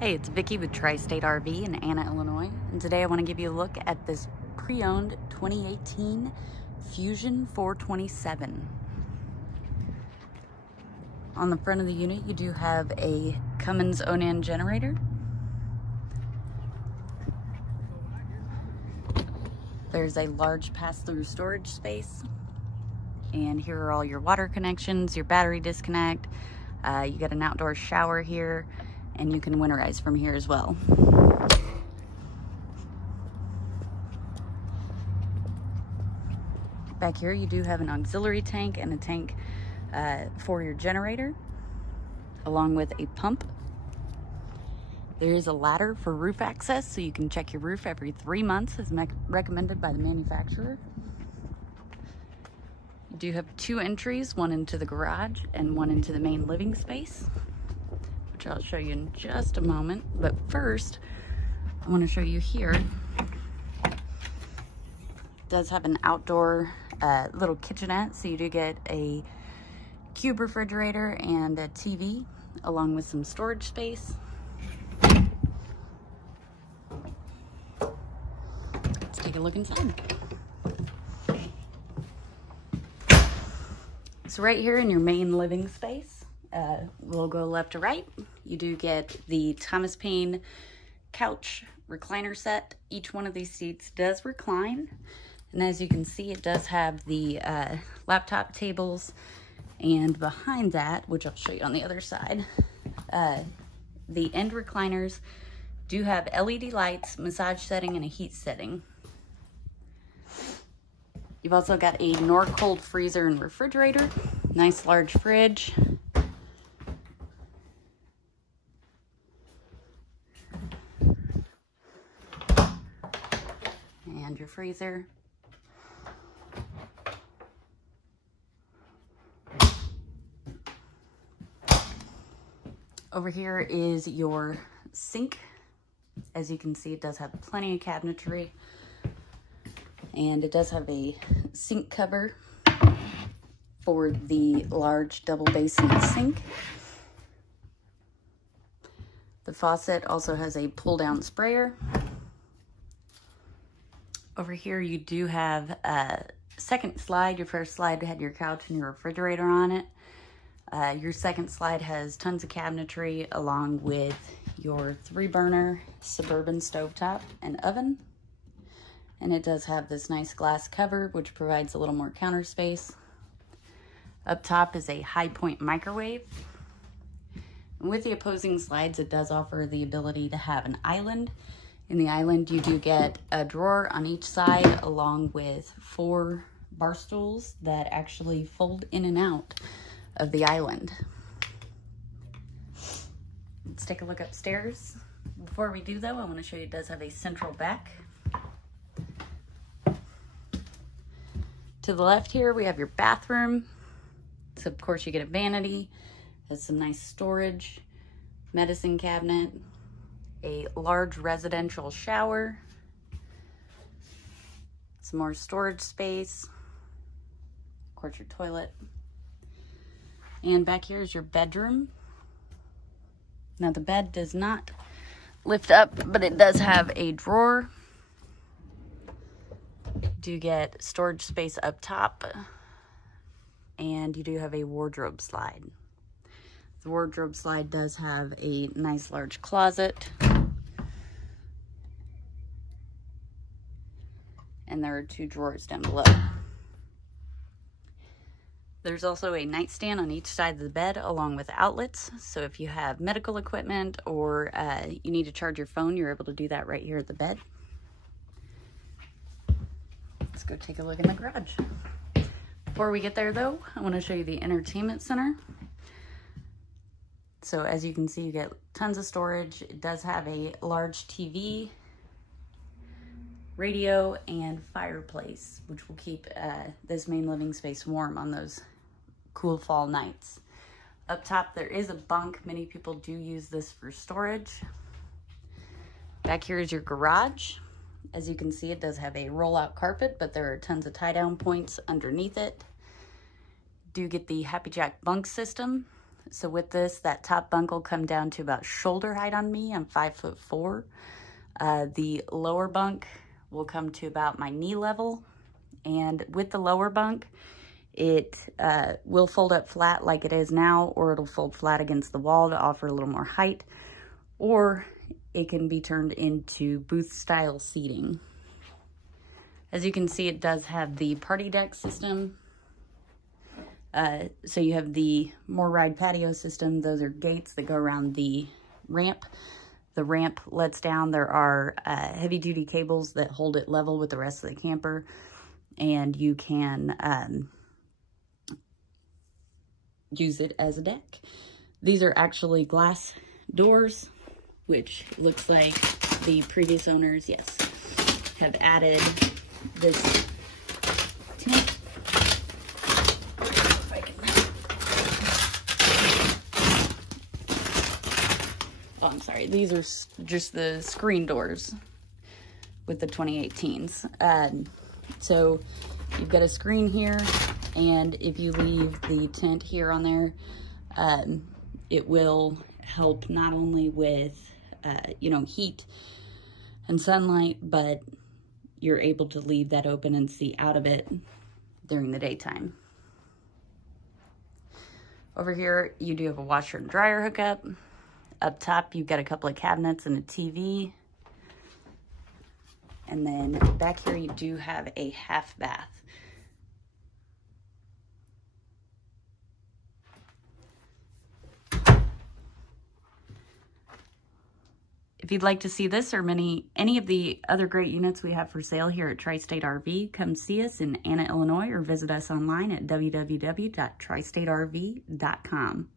Hey, it's Vicki with Tri-State RV in Anna, Illinois, and today I want to give you a look at this pre-owned 2018 Fuzion 427. On the front of the unit, you do have a Cummins Onan generator. There's a large pass-through storage space, and here are all your water connections, your battery disconnect. You got an outdoor shower here, and you can winterize from here as well. Back here you do have an auxiliary tank and a tank for your generator, along with a pump. There is a ladder for roof access, so you can check your roof every 3 months as recommended by the manufacturer. You do have 2 entries, one into the garage and one into the main living space, which I'll show you in just a moment. But first, I want to show you here. It does have an outdoor little kitchenette, so you do get a cube refrigerator and a TV, along with some storage space. Let's take a look inside. So right here in your main living space, we'll go left to right. You do get the Thomas Payne couch recliner set. Each one of these seats does recline. And as you can see, it does have the laptop tables. And behind that, which I'll show you on the other side, the end recliners do have LED lights, massage setting, and a heat setting. You've also got a Norcold freezer and refrigerator, nice large fridge. And your freezer. Over here is your sink. As you can see, it does have plenty of cabinetry. And it does have a sink cover for the large double basin sink. The faucet also has a pull down sprayer. Over here you do have a second slide. Your first slide had your couch and your refrigerator on it. Your second slide has tons of cabinetry, along with your 3-burner Suburban stovetop and oven. And it does have this nice glass cover, which provides a little more counter space. Up top is a high point microwave. And with the opposing slides, it does offer the ability to have an island. In the island, you do get a drawer on each side, along with 4 bar stools that actually fold in and out of the island. Let's take a look upstairs. Before we do, though, I want to show you it does have a central back. To the left here, we have your bathroom. So, of course, you get a vanity. Has some nice storage, medicine cabinet, a large residential shower, some more storage space, of course, your toilet. And back here is your bedroom. Now, the bed does not lift up, but it does have a drawer. You do get storage space up top, and you do have a wardrobe slide. The wardrobe slide does have a nice large closet, and there are 2 drawers down below. There's also a nightstand on each side of the bed, along with outlets. So if you have medical equipment or you need to charge your phone, you're able to do that right here at the bed. Let's go take a look in the garage. Before we get there, though, I want to show you the entertainment center. So as you can see, you get tons of storage. It does have a large TV, radio, and fireplace, which will keep this main living space warm on those cool fall nights. Up top, there is a bunk. Many people do use this for storage. Back here is your garage. As you can see, it does have a rollout carpet, but there are tons of tie-down points underneath it. Do get the Happy Jack bunk system, So with this, that top bunk will come down to about shoulder height on me. I'm 5'4". The lower bunk will come to about my knee level. And with the lower bunk, it will fold up flat like it is now, or it'll fold flat against the wall to offer a little more height, or it can be turned into booth style seating. As you can see, it does have the party deck system. So you have the more ride patio system. Those are gates that go around the ramp. The ramp lets down. There are heavy duty cables that hold it level with the rest of the camper, and you can use it as a deck. These are actually glass doors, which looks like the previous owners, yes, have added this tent. Oh, I'm sorry. These are just the screen doors with the 2018s. So you've got a screen here, and if you leave the tent here on there, it will help not only with, you know, heat and sunlight, but you're able to leave that open and see out of it during the daytime. Over here, you do have a washer and dryer hookup. Up top, you've got a couple of cabinets and a TV. And then back here, you do have a half bath. If you'd like to see this or any of the other great units we have for sale here at Tri-State RV, come see us in Anna, Illinois, or visit us online at www.tristaterv.com.